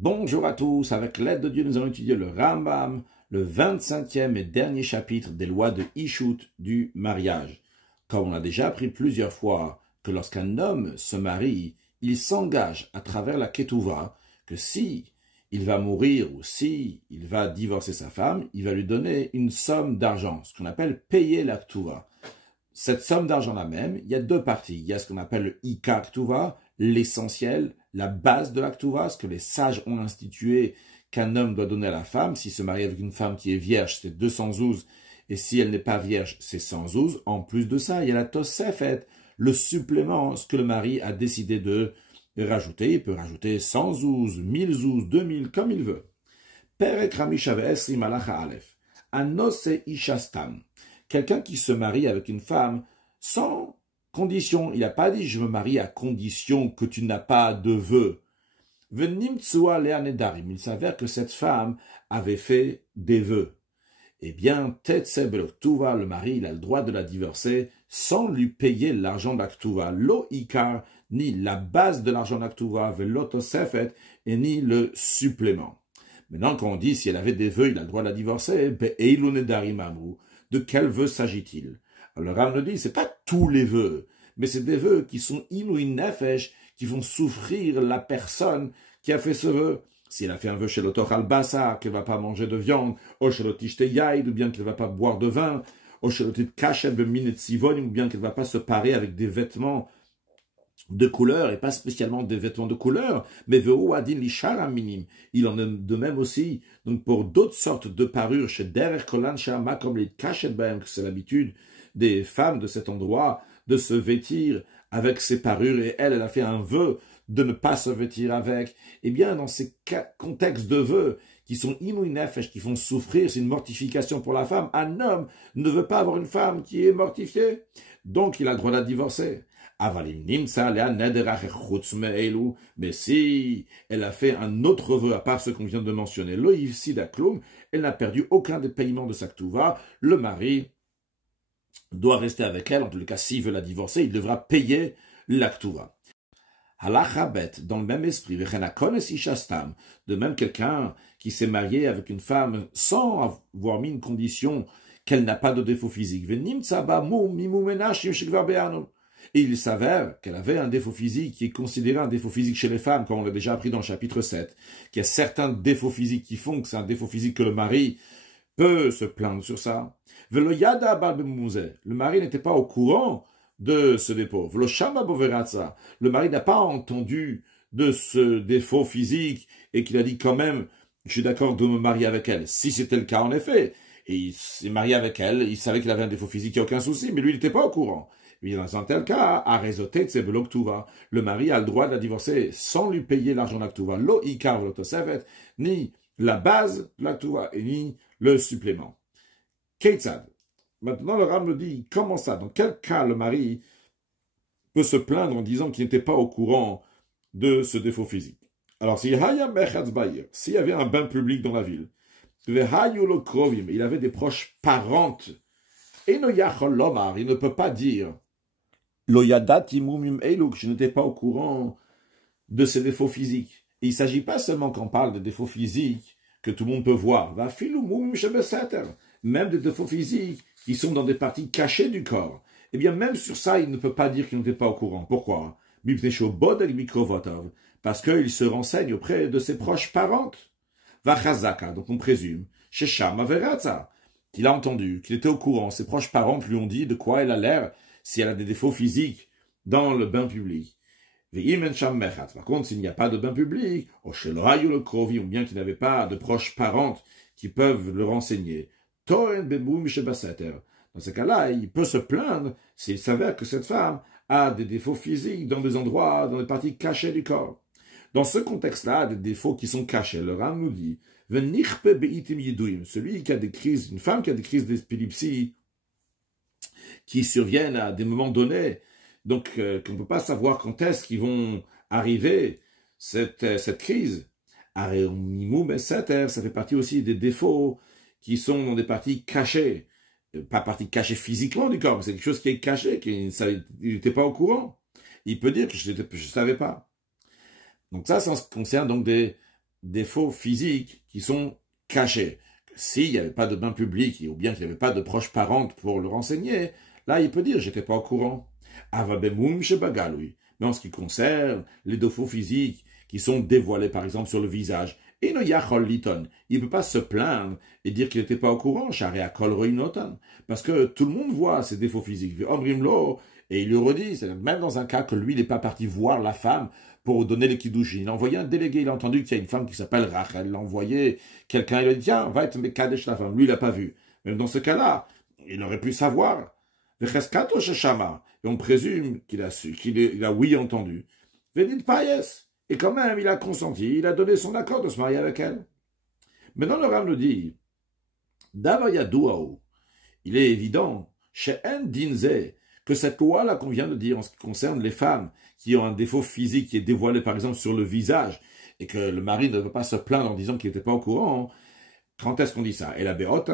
Bonjour à tous, avec l'aide de Dieu, nous allons étudier le Rambam, le 25e et dernier chapitre des lois de Ishut du mariage. Comme on a déjà appris plusieurs fois que lorsqu'un homme se marie, il s'engage à travers la Ketouva que si il va mourir ou si il va divorcer sa femme, il va lui donner une somme d'argent, ce qu'on appelle payer la Ketouva. Cette somme d'argent-là même, il y a deux parties. Il y a ce qu'on appelle le Ika Ketouva, l'essentiel, la base de la Ketouva, ce que les sages ont institué qu'un homme doit donner à la femme. S'il se marie avec une femme qui est vierge, c'est 200 zouz, et si elle n'est pas vierge, c'est 100 zouz. En plus de ça, il y a la Tosefet, le supplément, ce que le mari a décidé de rajouter. Il peut rajouter 100 zouz, 1000 zouz, 2000, comme il veut. Perek Ramisha ve'esri malacha alef. Anose ishastam. Quelqu'un qui se marie avec une femme sans condition. Il n'a pas dit « je me marie à condition que tu n'as pas de vœux ». Il s'avère que cette femme avait fait des vœux. Eh bien, le mari, il a le droit de la divorcer sans lui payer l'argent d'Aktuva. Lo ikar, ni la base de l'argent d'Aktuva, velotosefet, et ni le supplément. Maintenant, quand on dit si elle avait des vœux, il a le droit de la divorcer, de quels vœux s'agit-il? Alors, le Rav nous dit, c'est pas tous les vœux, mais c'est des vœux qui sont inouï nefesh, qui font souffrir la personne qui a fait ce vœu. Si elle a fait un vœu chez l'autochal bassa, qu'elle ne va pas manger de viande, ou chez l'otishte yaïd, ou bien qu'elle ne va pas boire de vin, ou chez l'otit kachet beminet sivon, ou bien qu'elle ne va pas se parer avec des vêtements de couleur, et pas spécialement des vêtements de couleur, mais ve'ouadin lishara minim. Il en est de même aussi, donc pour d'autres sortes de parures, chez derech kolan shama, comme les kachet baem, que c'est l'habitude des femmes de cet endroit, de se vêtir avec ces parures, et elle a fait un vœu de ne pas se vêtir avec. Eh bien, dans ces contextes de vœux, qui sont inouï nefesh, qui font souffrir, c'est une mortification pour la femme. Un homme ne veut pas avoir une femme qui est mortifiée, donc il a le droit de la divorcer. Mais si elle a fait un autre vœu, à part ce qu'on vient de mentionner, elle n'a perdu aucun des paiements de sa ketouva, le mari doit rester avec elle, en tout cas s'il veut la divorcer, il devra payer la ketouva. Halachabet, dans le même esprit, de même quelqu'un qui s'est marié avec une femme sans avoir mis une condition qu'elle n'a pas de défaut physique. Et il s'avère qu'elle avait un défaut physique qui est considéré un défaut physique chez les femmes, comme on l'a déjà appris dans le chapitre 7, qu'il y a certains défauts physiques qui font que c'est un défaut physique que le mari peut se plaindre sur ça. Le mari n'était pas au courant de ce défaut. Le mari n'a pas entendu de ce défaut physique et qu'il a dit quand même, je suis d'accord de me marier avec elle. Si c'était le cas en effet, et il s'est marié avec elle, il savait qu'il avait un défaut physique, il n'y a aucun souci, mais lui il n'était pas au courant. Et dans un tel cas, à réseauter de l'oktuva, le mari a le droit de la divorcer sans lui payer l'argent d'aktuva, lo ikar v'lotosevet, ni la base de l'aktuva, et ni le supplément. Keitzad. Maintenant, le Rav me dit, comment ça? Dans quel cas le mari peut se plaindre en disant qu'il n'était pas au courant de ce défaut physique? Alors, s'il y avait un bain public dans la ville, il avait des proches parentes, et il ne peut pas dire, je n'étais pas au courant de ces défauts physiques. Et il ne s'agit pas seulement qu'on parle de défauts physiques que tout le monde peut voir, même des défauts physiques qui sont dans des parties cachées du corps. Eh bien, même sur ça, il ne peut pas dire qu'il n'était pas au courant. Pourquoi? Parce qu'il se renseigne auprès de ses proches parentes. Donc on présume, chez Shama Veratza, qu'il a entendu, qu'il était au courant. Ses proches parentes lui ont dit de quoi elle a l'air si elle a des défauts physiques dans le bain public. Par contre, s'il n'y a pas de bain public, ou bien qu'il n'avait pas de proches parentes qui peuvent le renseigner, dans ce cas-là, il peut se plaindre s'il s'avère que cette femme a des défauts physiques dans des endroits, dans des parties cachées du corps. Dans ce contexte-là, des défauts qui sont cachés, le Ram nous dit, celui qui a des crises, une femme qui a des crises d'épilepsie, qui surviennent à des moments donnés, donc qu'on ne peut pas savoir quand est-ce qu'ils vont arriver, cette crise. Ça fait partie aussi des défauts qui sont dans des parties cachées. Pas parties cachées physiquement du corps, mais c'est quelque chose qui est caché, qu'il n'était pas au courant. Il peut dire que je ne savais pas. Donc ça concerne donc des défauts physiques qui sont cachés. S'il n'y avait pas de bain public, ou bien qu'il n'y avait pas de proche parente pour le renseigner, là, il peut dire, j'étais pas au courant. Avabemum shebagalui. Mais en ce qui concerne les défauts physiques qui sont dévoilés, par exemple, sur le visage, et no yachol liton, il ne peut pas se plaindre et dire qu'il n'était pas au courant, sharea kol roinotan, parce que tout le monde voit ses défauts physiques. Omrimlo, et il lui redit, même dans un cas que lui n'est pas parti voir la femme pour donner les kiddushim. Il a envoyé un délégué, il a entendu qu'il y a une femme qui s'appelle Rachel, il a envoyé quelqu'un, il a dit, tiens, va être Mekadesh la femme. Lui, il n'a pas vu. Même dans ce cas-là, il aurait pu savoir. Et on présume qu'il a oui entendu. Venit Payes. Et quand même, il a consenti, il a donné son accord de se marier avec elle. Maintenant, le Ram nous dit, Davayadouaou, il est évident, chez Ndinze, que cette loi-là qu'on vient de dire en ce qui concerne les femmes qui ont un défaut physique qui est dévoilé par exemple sur le visage et que le mari ne veut pas se plaindre en disant qu'il n'était pas au courant, quand est-ce qu'on dit ça? Et la beot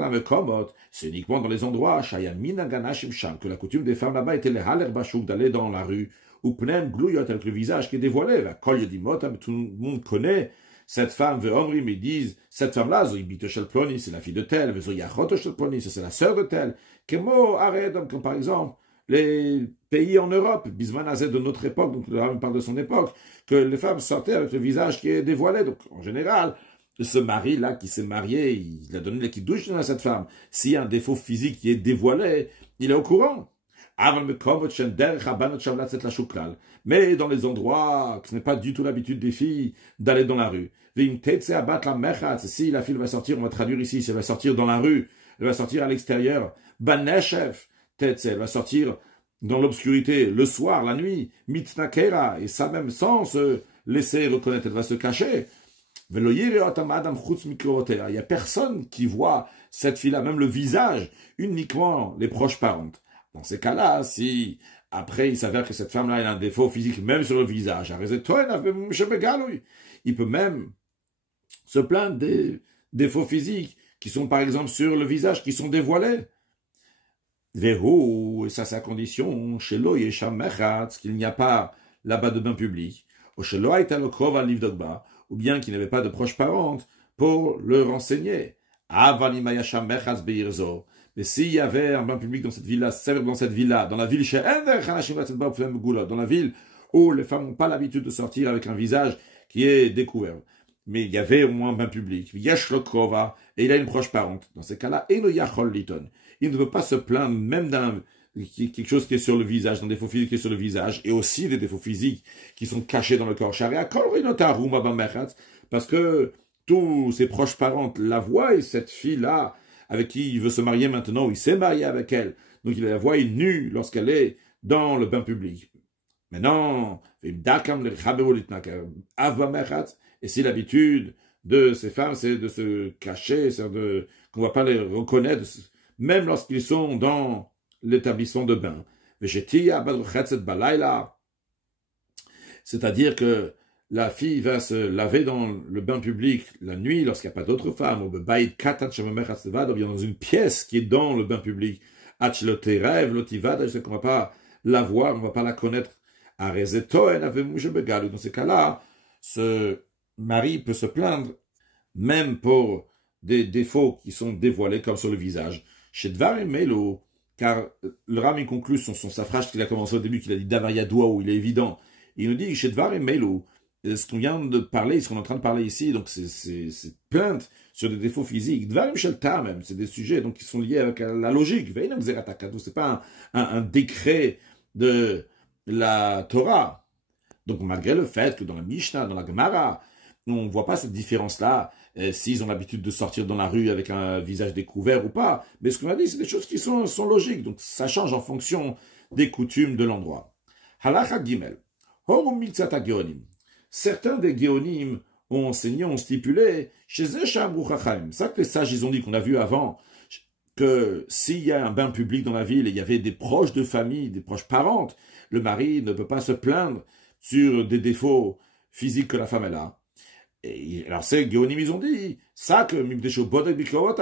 c'est uniquement dans les endroits que la coutume des femmes là-bas était les haler bachouk d'aller dans la rue ou pnem glouyot avec le visage qui est dévoilé. Tout le monde connaît cette femme, ils disent, cette femme-là, c'est la fille de tel, c'est la sœur de tel. Comme par exemple, les pays en Europe, Bismanazé de notre époque, donc le Rambam parle de son époque, que les femmes sortaient avec le visage qui est dévoilé. Donc, en général, ce mari-là qui s'est marié, il a donné les kiddush à cette femme. S'il y a un défaut physique qui est dévoilé, il est au courant. Mais dans les endroits que ce n'est pas du tout l'habitude des filles d'aller dans la rue. Si la fille va sortir, on va traduire ici, si elle va sortir dans la rue, elle va sortir à l'extérieur. Baneshef, elle va sortir dans l'obscurité, le soir, la nuit, mitnakera, et ça même sans se laisser reconnaître, elle va se cacher. Il n'y a personne qui voit cette fille-là, même le visage, uniquement les proches parentes. Dans ces cas-là, si après il s'avère que cette femme-là a un défaut physique, même sur le visage, il peut même se plaindre des défauts physiques qui sont par exemple sur le visage, qui sont dévoilés. Et ça c'est à condition, qu'il n'y a pas là-bas de bain public, ou bien qu'il n'avait pas de proche parente pour le renseigner. Mais s'il y avait un bain public dans cette ville-là, dans la ville dans la ville où les femmes n'ont pas l'habitude de sortir avec un visage qui est découvert, mais il y avait au moins un bain public, et il a une proche parente. Dans ces cas-là, il ne veut pas se plaindre même d'un quelque chose qui est sur le visage, d'un défaut physique qui est sur le visage, et aussi des défauts physiques qui sont cachés dans le corps. Parce que tous ses proches parents la voient, et cette fille-là, avec qui il veut se marier maintenant, ou il s'est marié avec elle, donc il la voit nue lorsqu'elle est dans le bain public. Maintenant, et si l'habitude de ces femmes, c'est de se cacher, qu'on ne va pas les reconnaître, même lorsqu'ils sont dans l'établissement de bain. C'est-à-dire que la fille va se laver dans le bain public la nuit lorsqu'il n'y a pas d'autres femmes, ou bien dans une pièce qui est dans le bain public. Je sais qu'on ne va pas la voir, on ne va pas la connaître. Dans ces cas-là, ce mari peut se plaindre, même pour des défauts qui sont dévoilés comme sur le visage. Chez Dvarim Melo, car le Rami conclut sa phrase qu'il a commencé au début, qu'il a dit Davariadoua, où il est évident. Il nous dit chez Dvarim Melo, ce qu'on vient de parler, ce qu'on est en train de parler ici, donc c'est plainte sur des défauts physiques. Dvarim Shelta même, c'est des sujets donc qui sont liés avec la logique. C'est pas un décret de la Torah. Donc malgré le fait que dans la Mishnah, dans la Gemara, on ne voit pas cette différence-là, s'ils ont l'habitude de sortir dans la rue avec un visage découvert ou pas. Mais ce qu'on a dit, c'est des choses qui sont logiques. Donc ça change en fonction des coutumes de l'endroit. Halacha Gimel. Certains des Géonim ont enseigné, ont stipulé, chez Echam ça que les sages, ils ont dit qu'on a vu avant, que s'il y a un bain public dans la ville et il y avait des proches de famille, des proches parentes, le mari ne peut pas se plaindre sur des défauts physiques que la femme elle a. Et alors ces Géonim, ils ont dit ça que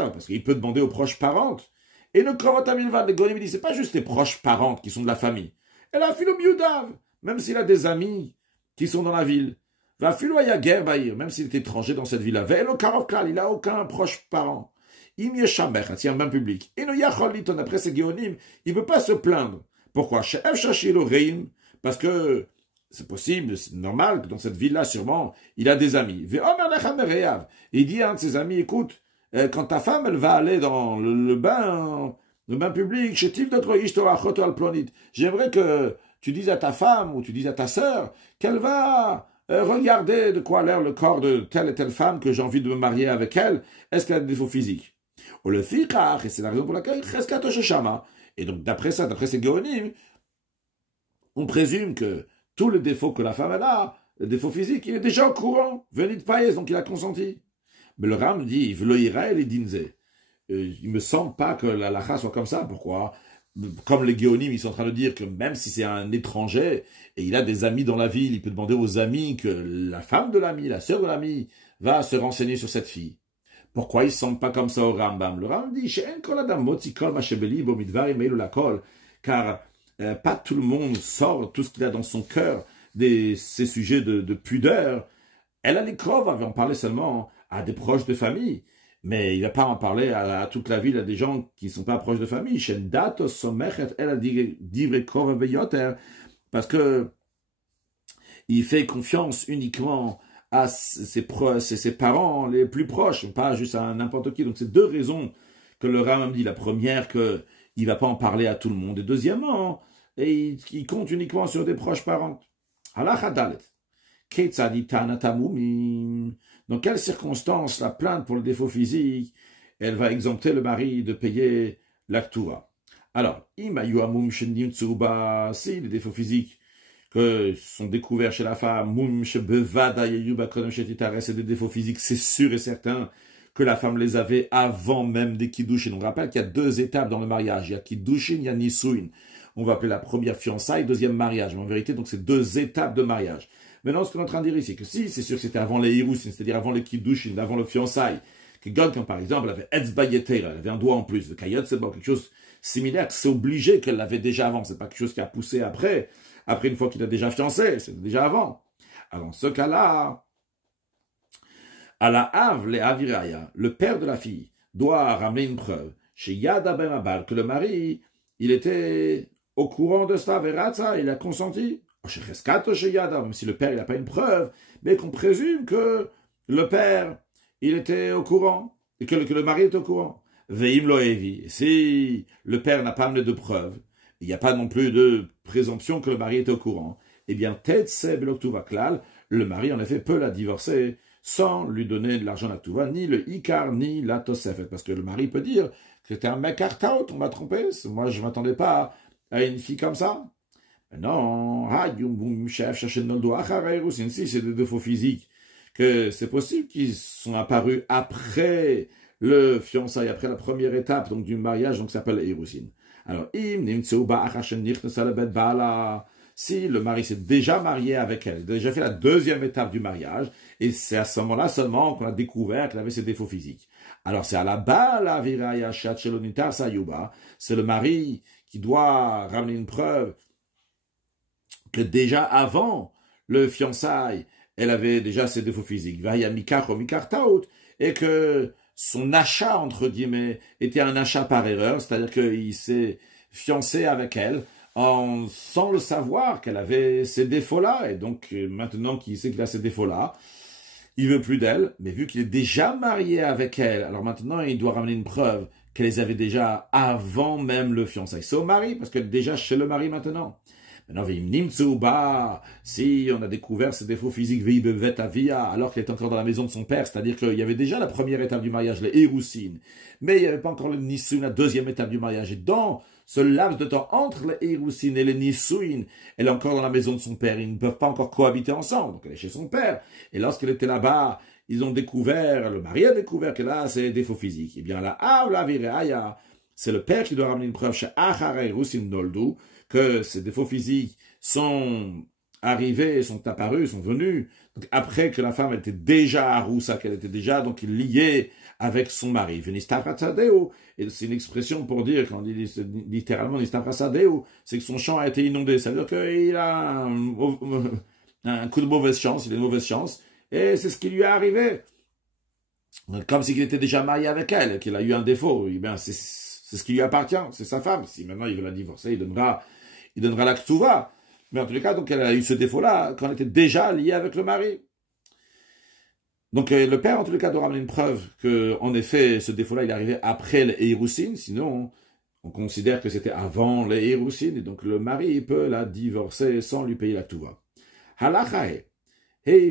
parce qu'il peut demander aux proches parentes. Et le Kavotam Ilvad, les Géonim, dit c'est pas juste les proches parentes qui sont de la famille. Elle a philo miudav, même s'il a des amis qui sont dans la ville. Va filoya guerre bahir, même s'il est étranger dans cette ville-là. Ve'elo karov klal, il n'a aucun proche parent. Im yeshamech, c'est un bain public. Et no yachol liton, après ces géonim, il ne peut pas se plaindre. Pourquoi? She'ef shashilo reim, parce que c'est possible, c'est normal que dans cette ville-là, sûrement, il a des amis. Ve'omer lechem mereyav. Il dit à un de ses amis, écoute, quand ta femme, elle va aller dans le bain public, chétif d'autre ishto achoto al plonit. J'aimerais que tu dises à ta femme ou tu dises à ta sœur qu'elle va regarder de quoi a l'air le corps de telle et telle femme que j'ai envie de me marier avec elle. Est-ce qu'elle a des défauts physiques? Ou le fiqach, et c'est la raison pour laquelle cheskato sheshama. Et donc d'après ça, d'après ces géonim, on présume que tous les défauts que la femme a, les défauts physiques, il est déjà au courant. Venit païs, donc il a consenti. Mais le Ram dit, v'lo ira et dinze. Il me semble pas que la lacha soit comme ça. Pourquoi? Comme les géonim, ils sont en train de dire que même si c'est un étranger et il a des amis dans la ville, il peut demander aux amis que la femme de l'ami, la sœur de l'ami, va se renseigner sur cette fille. Pourquoi ils ne semblent pas comme ça au Rambam? Le Rambam dit, car pas tout le monde sort tout ce qu'il a dans son cœur de ces sujets de pudeur. Elle a les croves, avait en parlé seulement à des proches de famille. Mais il ne va pas en parler à toute la ville, à des gens qui ne sont pas proches de famille. Parce que il fait confiance uniquement à ses parents les plus proches, pas juste à n'importe qui. Donc c'est deux raisons que le Rambam dit. La première, qu'il ne va pas en parler à tout le monde. Et deuxièmement, il compte uniquement sur des proches parents. Halakha dalet. Dans quelles circonstances la plainte pour le défaut physique, elle va exempter le mari de payer l'actura? Alors, si les défauts physiques que sont découverts chez la femme, c'est des défauts physiques, c'est sûr et certain que la femme les avait avant même des kiddushin. On rappelle qu'il y a deux étapes dans le mariage. Il y a kiddushin, il y a nisuin. On va appeler la première fiançaille, deuxième mariage. Mais en vérité, donc c'est deux étapes de mariage. Maintenant, ce qu'on est en train de dire ici, c'est que si, c'est sûr que c'était avant les hirousin, c'est-à-dire avant les kiddushin, avant le fiançailles, que God, quand par exemple, elle avait etzba yetera, elle avait un doigt en plus, le kayot, c'est bon, quelque chose similaire, c'est obligé qu'elle l'avait déjà avant, c'est pas quelque chose qui a poussé après une fois qu'il a déjà fiancé, c'est déjà avant. Alors, dans ce cas-là, à la Hav, les Aviraya, le père de la fille, doit ramener une preuve, chez Yada Ben Abal, que le mari, il était au courant de cela, Veratza, il a consenti. Même si le père n'a pas une preuve, mais qu'on présume que le père, il était au courant, et que le mari est au courant. Veim loevi. Si le père n'a pas amené de preuve, il n'y a pas non plus de présomption que le mari est au courant, eh bien, le mari, en effet, peut la divorcer sans lui donner de l'argent à Tuva, ni le Ikar, ni la Tosefet. Parce que le mari peut dire que c'était un mec artaut, on m'a trompé, moi je ne m'attendais pas à une fille comme ça. Non, si c'est des défauts physiques, que c'est possible qu'ils sont apparus après le fiançailles, après la première étape donc du mariage, donc ça s'appelle Erusin. Alors, si le mari s'est déjà marié avec elle, il a déjà fait la deuxième étape du mariage, et c'est à ce moment-là seulement qu'on a découvert qu'elle avait ses défauts physiques. Alors, c'est à la bas la viraya shachelonitar sayuba, c'est le mari qui doit ramener une preuve que déjà avant le fiançailles, elle avait déjà ses défauts physiques, et que son achat, entre guillemets, était un achat par erreur, c'est-à-dire qu'il s'est fiancé avec elle sans le savoir qu'elle avait ces défauts-là, et donc maintenant qu'il sait qu'il a ces défauts-là, il veut plus d'elle, mais vu qu'il est déjà marié avec elle, alors maintenant il doit ramener une preuve qu'elle les avait déjà avant même le fiançailles. C'est au mari, parce qu'elle est déjà chez le mari maintenant. Maintenant, si on a découvert ses défauts physiques, alors qu'il est encore dans la maison de son père, c'est-à-dire qu'il y avait déjà la première étape du mariage, les Erusin, mais il n'y avait pas encore le Nisuin, la deuxième étape du mariage. Et dans ce laps de temps entre les Erusin et les Nisuin, elle est encore dans la maison de son père, ils ne peuvent pas encore cohabiter ensemble, donc elle est chez son père. Et lorsqu'elle était là-bas, ils ont découvert, le mari a découvert qu'elle a ses défauts physiques. Eh bien, c'est le père qui doit ramener une preuve chez Achara Erusin Noldu, que ces défauts physiques sont arrivés, sont apparus, sont venus, donc après que la femme était déjà à Roussa, qu'elle était déjà donc liée avec son mari. Et c'est une expression pour dire, quand on dit littéralement Nistafrasadeo, c'est que son champ a été inondé. Ça veut dire qu'il a un coup de mauvaise chance, il a une mauvaise chance, et c'est ce qui lui est arrivé. Comme s'il était déjà marié avec elle, qu'il a eu un défaut, eh bien c'est ce qui lui appartient, c'est sa femme. Si maintenant il veut la divorcer, il donnera la ktuva. Mais en tous les cas, donc elle a eu ce défaut-là quand elle était déjà liée avec le mari. Donc le père, en tous les cas, doit ramener une preuve que, en effet, ce défaut-là, il est arrivé après les Héroussines, sinon on considère que c'était avant les Héroussines, et donc le mari il peut la divorcer sans lui payer la ktuva. Halachae. Si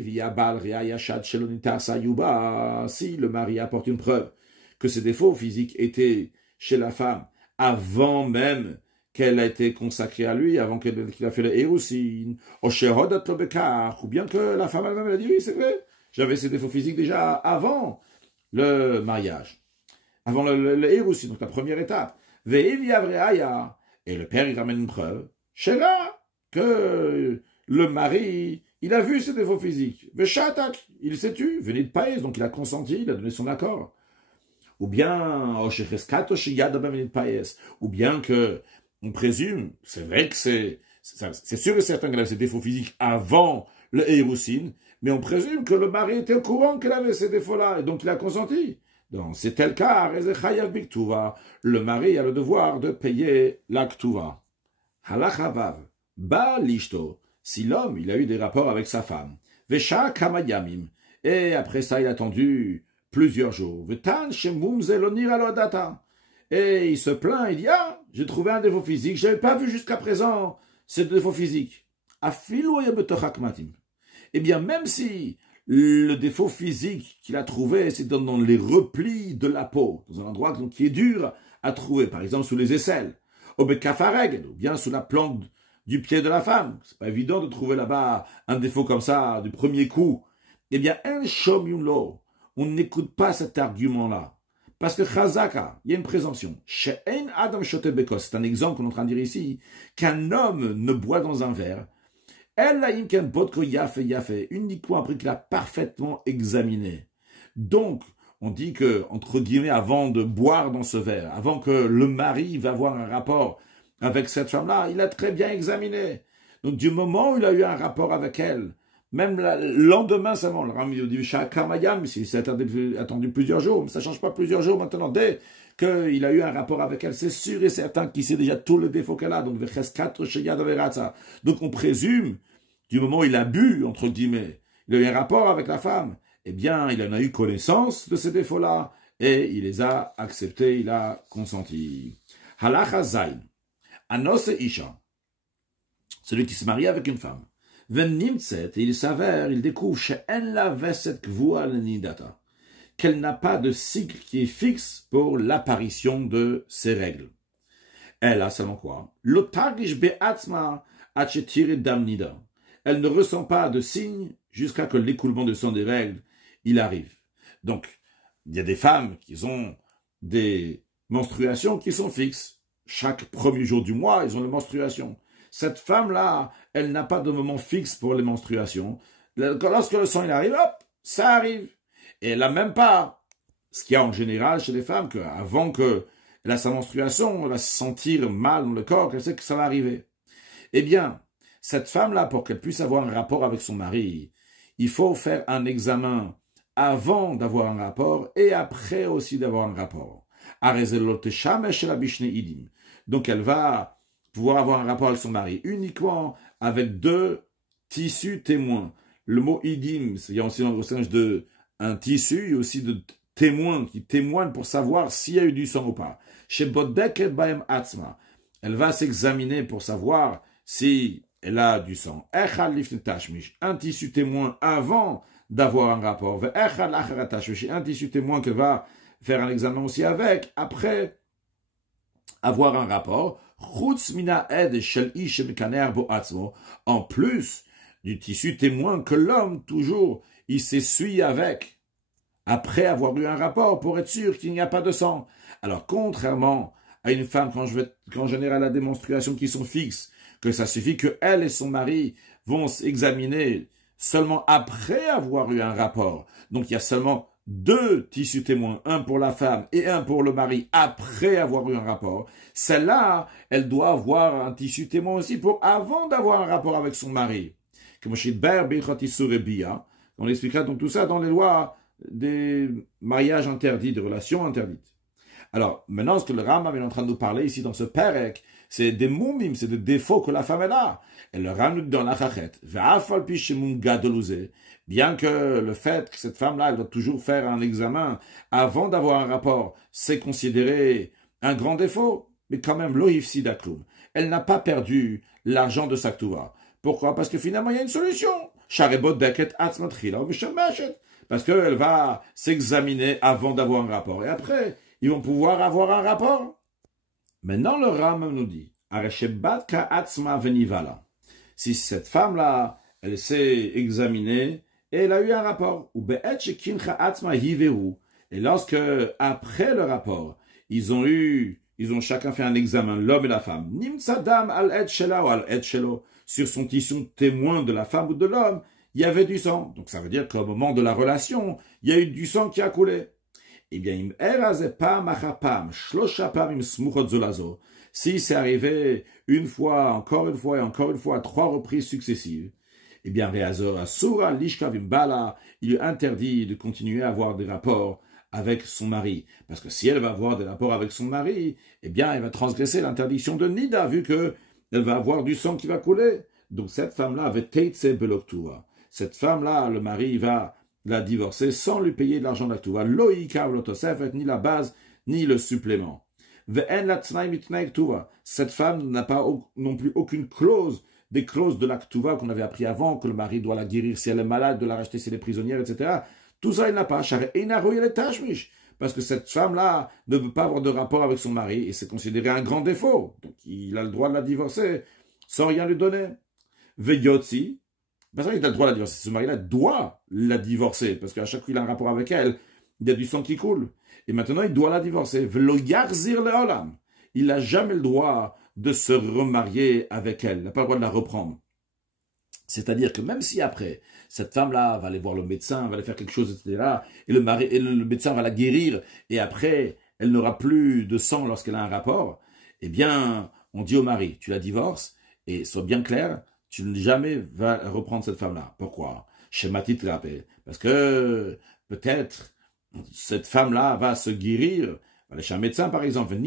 le mari apporte une preuve que ces défauts physiques étaient chez la femme avant même qu'elle a été consacrée à lui, avant qu'il a fait le Héroussine, ou bien que la femme elle-même a dit oui, c'est vrai, j'avais ces défauts physiques déjà avant le mariage, avant le Héroussine, donc la première étape. Et le père il ramène une preuve, Shera, que le mari il a vu ses défauts physiques. Il s'est tu, venu de Païs, donc il a consenti, il a donné son accord. Ou bien, ou bien que, on présume, c'est vrai que c'est sûr et certain qu'elle avait ses défauts physiques avant le Héroussine, mais on présume que le mari était au courant qu'elle avait ces défauts-là, et donc il a consenti. Donc, c'est tel cas, le mari a le devoir de payer la ktuva. Halachavav, ba lishto. Si l'homme, il a eu des rapports avec sa femme, Vesha kamayamim, et après ça, il a attendu plusieurs jours, Vetan shemum zelonir alodata, et il se plaint, il dit, ah, j'ai trouvé un défaut physique, je n'avais pas vu jusqu'à présent ce défaut physique. Afilu yabetochakmatim. Eh bien, même si le défaut physique qu'il a trouvé, c'est dans les replis de la peau, dans un endroit donc, qui est dur à trouver, par exemple sous les aisselles, ou bien sous la plante du pied de la femme. C'est pas évident de trouver là-bas un défaut comme ça du premier coup. Eh bien, un shomyulo, on n'écoute pas cet argument-là. Parce que chazaka, il y a une présomption. She'en adam shote bekos, c'est un exemple qu'on est en train de dire ici, qu'un homme ne boit dans un verre, elle a imken botko yafe, uniquement après qu'il a parfaitement examiné. Donc, on dit que, entre guillemets, avant de boire dans ce verre, avant que le mari va avoir un rapport avec cette femme-là, il a très bien examiné. Donc, du moment où il a eu un rapport avec elle, même le lendemain seulement, le rami du Shakamayam, s'il s'est attendu plusieurs jours, mais ça ne change pas plusieurs jours maintenant, dès qu'il a eu un rapport avec elle, c'est sûr et certain qu'il sait déjà tous les défauts qu'elle a. Donc, on présume, du moment où il a bu, entre guillemets, il a eu un rapport avec la femme, eh bien, il en a eu connaissance de ces défauts-là, et il les a acceptés, il a consenti. Halacha Zayn. Anos et Isha, celui qui se marie avec une femme. Venimtset, et il s'avère, il découvre chez en la veset kvoua nidata, qu'elle n'a pas de cycle qui est fixe pour l'apparition de ses règles. Elle a seulement quoi? L'otagish be'atzma achetire damnida. Elle ne ressent pas de signe jusqu'à que l'écoulement de sang des règles, il arrive. Donc, il y a des femmes qui ont des menstruations qui sont fixes. Chaque premier jour du mois, ils ont les menstruations. Cette femme-là, elle n'a pas de moment fixe pour les menstruations. Lorsque le sang il arrive, hop, ça arrive. Et elle n'a même pas, ce qu'il y a en général chez les femmes, qu'avant qu'elle a sa menstruation, elle va se sentir mal dans le corps, qu'elle sait que ça va arriver. Eh bien, cette femme-là, pour qu'elle puisse avoir un rapport avec son mari, il faut faire un examen avant d'avoir un rapport et après aussi d'avoir un rapport. Donc elle va pouvoir avoir un rapport avec son mari uniquement avec 2 tissus témoins. Le mot idim, il y a aussi au sens de un tissu et aussi de témoins qui témoignent pour savoir s'il y a eu du sang ou pas. Chez Bodek et Baem Atzma, elle va s'examiner pour savoir si elle a du sang. Un tissu témoin avant d'avoir un rapport. Un tissu témoin qu'elle va faire un examen aussi avec, après avoir un rapport, en plus du tissu témoin que l'homme, toujours, il s'essuie avec, après avoir eu un rapport, pour être sûr qu'il n'y a pas de sang. Alors, contrairement à une femme, quand je général a des menstruations qui sont fixes, que ça suffit que elle et son mari vont s'examiner seulement après avoir eu un rapport. Donc, il y a seulement 2 tissus témoins, un pour la femme et un pour le mari, après avoir eu un rapport. Celle-là, elle doit avoir un tissu témoin aussi pour avant d'avoir un rapport avec son mari. comme on expliquera donc tout ça dans les lois des mariages interdits, des relations interdites. Alors, maintenant, ce que le Rambam est en train de nous parler ici dans ce Perek, c'est des moumim, c'est des défauts que la femme elle a. Et le Rambam nous dit dans la Chachet, bien que le fait que cette femme-là, elle doit toujours faire un examen avant d'avoir un rapport, c'est considéré un grand défaut, mais quand même, loïf sidaklum. Elle n'a pas perdu l'argent de sa ktuva. Pourquoi? Parce que finalement, il y a une solution. Parce qu'elle va s'examiner avant d'avoir un rapport. Et après, ils vont pouvoir avoir un rapport. Maintenant, le Rambam nous dit, si cette femme-là, elle s'est examinée et elle a eu un rapport, et lorsque, après le rapport, ils ont chacun fait un examen, l'homme et la femme, sur son tissu témoin de la femme ou de l'homme, il y avait du sang. Donc ça veut dire qu'au moment de la relation, il y a eu du sang qui a coulé. Eh bien, si c'est arrivé une fois, encore une fois et encore une fois, à 3 reprises successives, eh bien, il est interdit de continuer à avoir des rapports avec son mari. Parce que si elle va avoir des rapports avec son mari, eh bien, elle va transgresser l'interdiction de Nida, vu que elle va avoir du sang qui va couler. Donc cette femme-là avait Teitse Beloktuva. Cette femme-là, le mari va la divorcer sans lui payer de l'argent d'Aktuva. Loïka Lotosefet, ni la base, ni le supplément. Cette femme n'a pas non plus aucune clause, des clauses de l'Aktuva qu'on avait appris avant, que le mari doit la guérir si elle est malade, de la racheter si elle est prisonnière, etc. Tout ça, il n'a pas. Parce que cette femme-là ne veut pas avoir de rapport avec son mari et c'est considéré un grand défaut. Donc il a le droit de la divorcer sans rien lui donner. Veyotzi, parce qu'il a le droit de la divorcer. Ce mari-là doit la divorcer parce qu'à chaque fois qu'il a un rapport avec elle, il y a du sang qui coule. Et maintenant, il doit la divorcer. Velo yarzir leolam. Il n'a jamais le droit de se remarier avec elle. Il n'a pas le droit de la reprendre. C'est-à-dire que même si après, cette femme-là va aller voir le médecin, va aller faire quelque chose, etc., et le médecin va la guérir, et après, elle n'aura plus de sang lorsqu'elle a un rapport, eh bien, on dit au mari, tu la divorces, et sois bien clair, tu ne jamais vas reprendre cette femme-là. Pourquoi? Schématique rappel. Parce que, peut-être, cette femme-là va se guérir, va aller chez un médecin, par exemple, et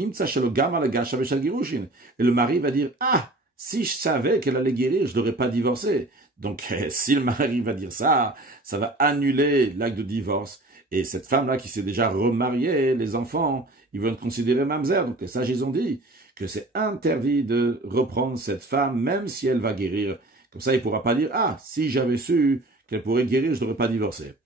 le mari va dire, ah, si je savais qu'elle allait guérir, je ne l'aurais pas divorcée. Donc, si le mari va dire ça, ça va annuler l'acte de divorce. Et cette femme-là qui s'est déjà remariée, les enfants, ils vont considérer mamzer. Donc, les sages, ils ont dit que c'est interdit de reprendre cette femme, même si elle va guérir. Comme ça, il ne pourra pas dire, ah, si j'avais su qu'elle pourrait guérir, je ne l'aurais pas divorcée.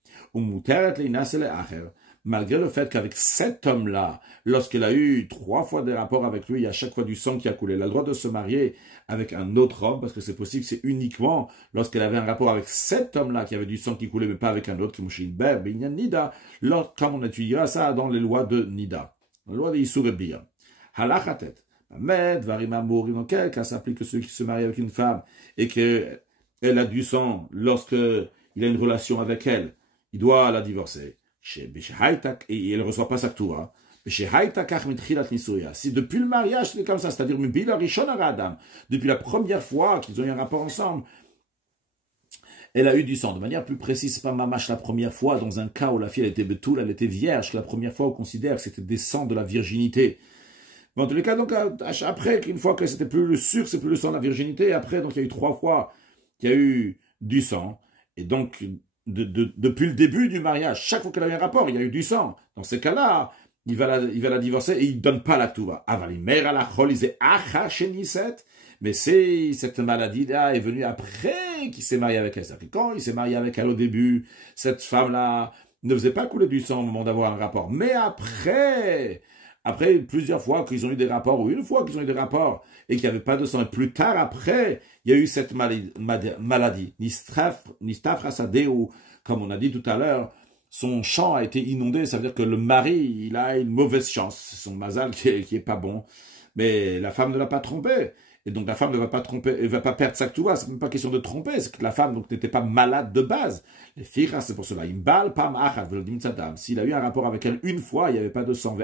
Malgré le fait qu'avec cet homme-là, lorsqu'elle a eu 3 fois des rapports avec lui, il y a chaque fois du sang qui a coulé. Elle a le droit de se marier avec un autre homme, parce que c'est possible, c'est uniquement lorsqu'elle avait un rapport avec cet homme-là qui avait du sang qui coulait, mais pas avec un autre, comme on étudiera ça dans les lois de Nida, la loi de Issur et Bia. Halachatet. Dans quel cas s'applique que celui qui se marie avec une femme et qu'elle a du sang lorsqu'il a une relation avec elle, il doit la divorcer. Et elle ne reçoit pas sa Ktura. Si depuis le mariage, c'était comme ça, c'est-à-dire depuis la première fois qu'ils ont eu un rapport ensemble, elle a eu du sang. De manière plus précise, c'est pas mamash la première fois, dans un cas où la fille elle était betoul, elle était vierge, que la première fois on considère que c'était des sangs de la virginité. Mais en tous les cas, donc, après, une fois que c'était plus le sucre, c'est plus le sang de la virginité, après, donc il y a eu 3 fois qu'il y a eu du sang. Et donc, depuis le début du mariage, chaque fois qu'elle a eu un rapport, il y a eu du sang. Dans ces cas-là, il va la divorcer et il ne donne pas la ktuva. Mais c'est cette maladie-là est venue après qu'il s'est marié avec elle. C'est-à-dire que quand il s'est marié avec elle au début, cette femme-là ne faisait pas couler du sang au moment d'avoir un rapport. Mais après plusieurs fois qu'ils ont eu des rapports, ou une fois qu'ils ont eu des rapports, et qu'il n'y avait pas de sang, et plus tard, après, il y a eu cette maladie. Nistafrasadeu, comme on a dit tout à l'heure, son champ a été inondé, ça veut dire que le mari, il a une mauvaise chance, c'est son mazal qui est pas bon, mais la femme ne l'a pas trompé. Et donc la femme ne va pas tromper, elle va pas perdre sa ktuva, c'est même pas question de tromper, c'est que la femme donc n'était pas malade de base. Les filles, c'est pour cela. S'il a eu un rapport avec elle une fois, il n'y avait pas de sang.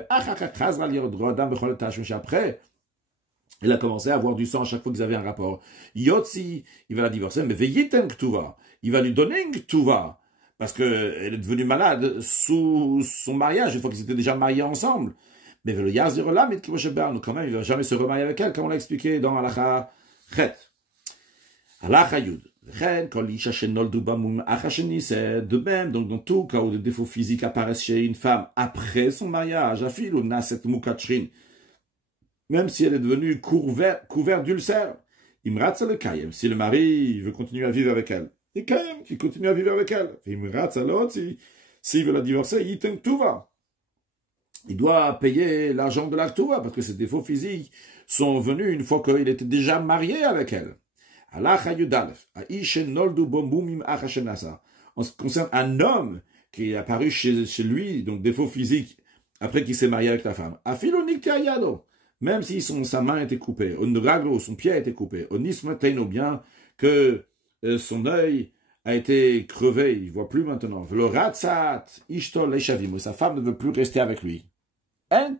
Après, Elle a commencé à avoir du sang à chaque fois qu'ils avaient un rapport. Yotzi, il va la divorcer, mais veyiten ktuva. Il va lui donner une ktuva. Parce qu'elle est devenue malade sous son mariage, une fois qu'ils étaient déjà mariés ensemble. Mais le yazir là, mais quand même, il ne va jamais se remarier avec elle, comme on l'a expliqué dans Halacha Chet. Halacha Yud. C'est de même, donc dans tout cas où des défauts physiques apparaissent chez une femme après son mariage, même si elle est devenue couverte d'ulcères, si le mari veut continuer à vivre avec elle, et quand même, il continue à vivre avec elle, s'il veut la divorcer, il doit payer l'argent de la ktuva, parce que ces défauts physiques sont venus une fois qu'il était déjà marié avec elle. En ce qui concerne un homme qui est apparu chez lui, donc défaut physique, après qu'il s'est marié avec la femme, même si sa main a été coupée, son pied a été coupé, ou bien que son œil a été crevé, il ne voit plus maintenant. Sa femme ne veut plus rester avec lui. On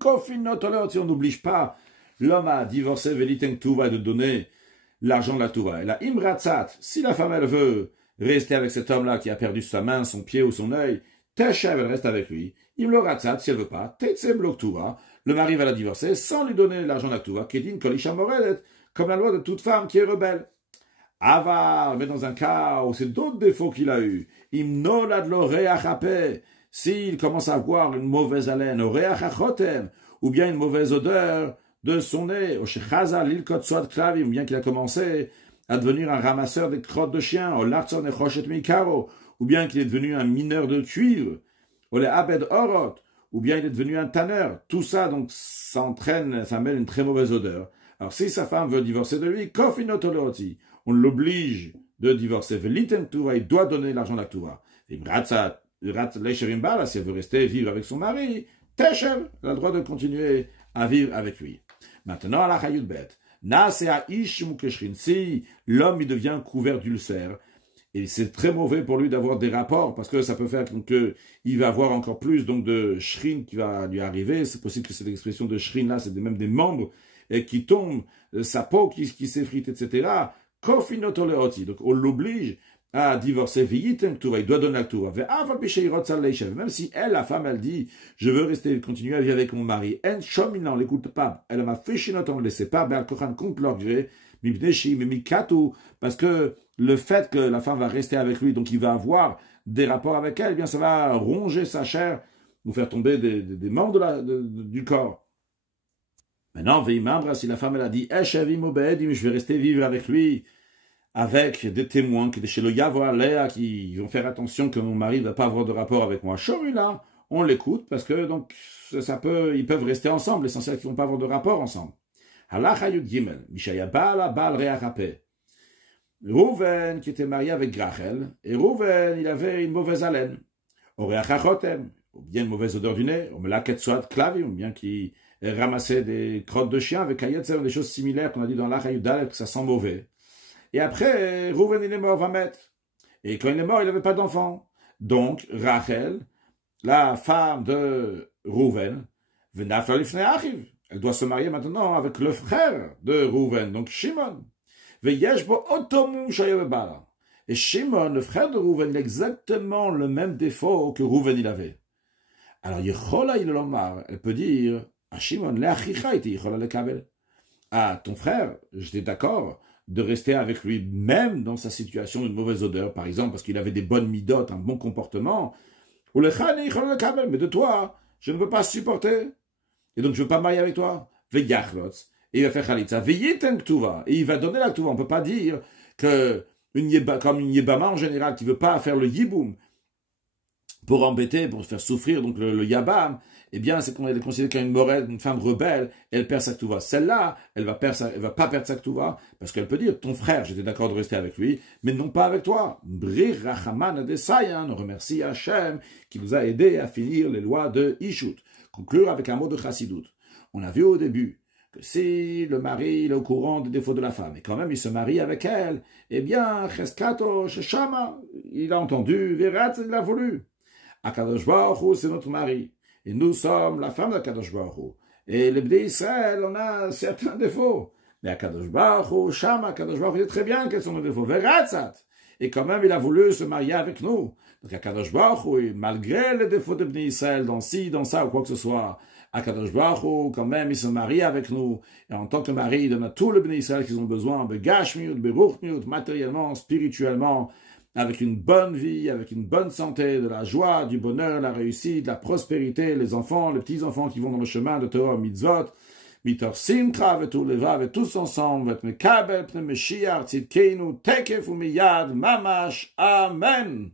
n'oblige pas l'homme à divorcer, de donner l'argent de la Touva. Et la imratzat, si la femme elle veut rester avec cet homme-là qui a perdu sa main, son pied ou son œil, Teshev, elle reste avec lui. Imloratzat, si elle veut pas, Tetsem Loktuva, le mari va la divorcer sans lui donner l'argent de la Touva, Kedin Kolisha Morelet, comme la loi de toute femme qui est rebelle. Avar, mais dans un cas où c'est d'autres défauts qu'il a eu, Imnolad lo reachapé, s'il commence à avoir une mauvaise haleine, ou reachachotem, ou bien une mauvaise odeur, de son nez, ou bien qu'il a commencé à devenir un ramasseur des crottes de chiens, ou bien qu'il est devenu un mineur de cuivre, ou les abed orot, ou bien il est devenu un tanneur. Tout ça, donc, ça mêle une très mauvaise odeur. Alors, si sa femme veut divorcer de lui, on l'oblige de divorcer. Il doit donner l'argent de la ktuva. Si elle veut rester vivre avec son mari, Teshev, elle a le droit de continuer à vivre avec lui. Maintenant, à la Chayut Bet, si l'homme il devient couvert d'ulcères, et c'est très mauvais pour lui d'avoir des rapports, parce que ça peut faire qu'il va avoir encore plus donc, de shrin qui va lui arriver. C'est possible que cette expression de shrin là, c'est même des membres qui tombent, sa peau qui s'effrite, etc. Donc on l'oblige à divorcer, il doit donner la ktuva. Même si elle, la femme, elle dit, je veux continuer à vivre avec mon mari, on ne l'écoute pas, elle m'a fait chinot, on ne le laisse pas, contre leur gré, parce que le fait que la femme va rester avec lui, donc il va avoir des rapports avec elle, eh bien ça va ronger sa chair, nous faire tomber des membres du corps. Maintenant, si la femme, elle a dit, je vais rester vivre avec lui, avec des témoins qui chez le Yavoa Léa qui vont faire attention que mon mari ne va pas avoir de rapport avec moi. Là, on l'écoute parce que donc ils peuvent rester ensemble. L'essentiel qu'ils ne vont pas avoir de rapport ensemble. Halacha Yud Gimel, Mishaya Bala Bal Reachapé. Rouven qui était marié avec Rachel, et Rouven il avait une mauvaise haleine. Oreachachotem, ou bien une mauvaise odeur du nez, ou melaketsuat klavi, ou bien qui ramassait des crottes de chien avec Kayetzer, des choses similaires qu'on a dit dans l'Acha Yud Dalef que ça sent mauvais. Et après, Rouven il est mort, va mettre. Et quand il est mort, il n'avait pas d'enfant. Donc, Rachel, la femme de Rouven, elle doit se marier maintenant avec le frère de Rouven, donc Shimon. Et Shimon, le frère de Rouven, il a exactement le même défaut que Rouven il avait. Alors, elle peut dire à Shimon, ah, ton frère, j'étais d'accord de rester avec lui, même dans sa situation de mauvaise odeur, par exemple, parce qu'il avait des bonnes midotes, un bon comportement. Mais de toi, je ne peux pas supporter. Et donc, je ne veux pas me marier avec toi. Et il va faire chalitza. Et il va donner la ktuva. On ne peut pas dire que comme une yébama en général, qui ne veut pas faire le yiboum, pour embêter, pour faire souffrir donc le yabam, eh bien, c'est qu'on est considéré comme une femme rebelle, et elle perd sa ktuva. Celle-là, elle va pas perdre sa ktuva, parce qu'elle peut dire, ton frère, j'étais d'accord de rester avec lui, mais non pas avec toi. Brir Rachaman Adesayan, on remercie Hachem, qui nous a aidés à finir les lois de Ishut. Conclure avec un mot de Chassidut. On a vu au début que si le mari est au courant des défauts de la femme, et quand même il se marie avec elle, eh bien, Cheskato Sheshama, il a entendu, Virat, il a voulu. Akadosh Baruch Hu, c'est notre mari. Et nous sommes la femme d'Akadosh Baruch Hu. Et les Bnei Israël, on a certains défauts. Mais Akadosh Baruch Hu, Shama, Akadosh Baruch Hu, il sait très bien quels sont nos défauts. Veratzat. Et quand même, il a voulu se marier avec nous. Donc Akadosh Baruch Hu, malgré les défauts de Bnei Israël, dans ci, dans ça, ou quoi que ce soit, Akadosh Baruch Hu, quand même, il se marie avec nous. Et en tant que mari, il donne à tout le Bnei Israël qu'ils ont besoin, begashmiut, beruchmiut, matériellement, spirituellement, avec une bonne vie, avec une bonne santé, de la joie, du bonheur, la réussite, la prospérité, les enfants, les petits-enfants qui vont dans le chemin de Torah mitzvot, mitor simcha, vetou leva, tous ensemble, vet mekabel, pne meshiach, tzidkeinu, tekef ou miyad, mamash, amen.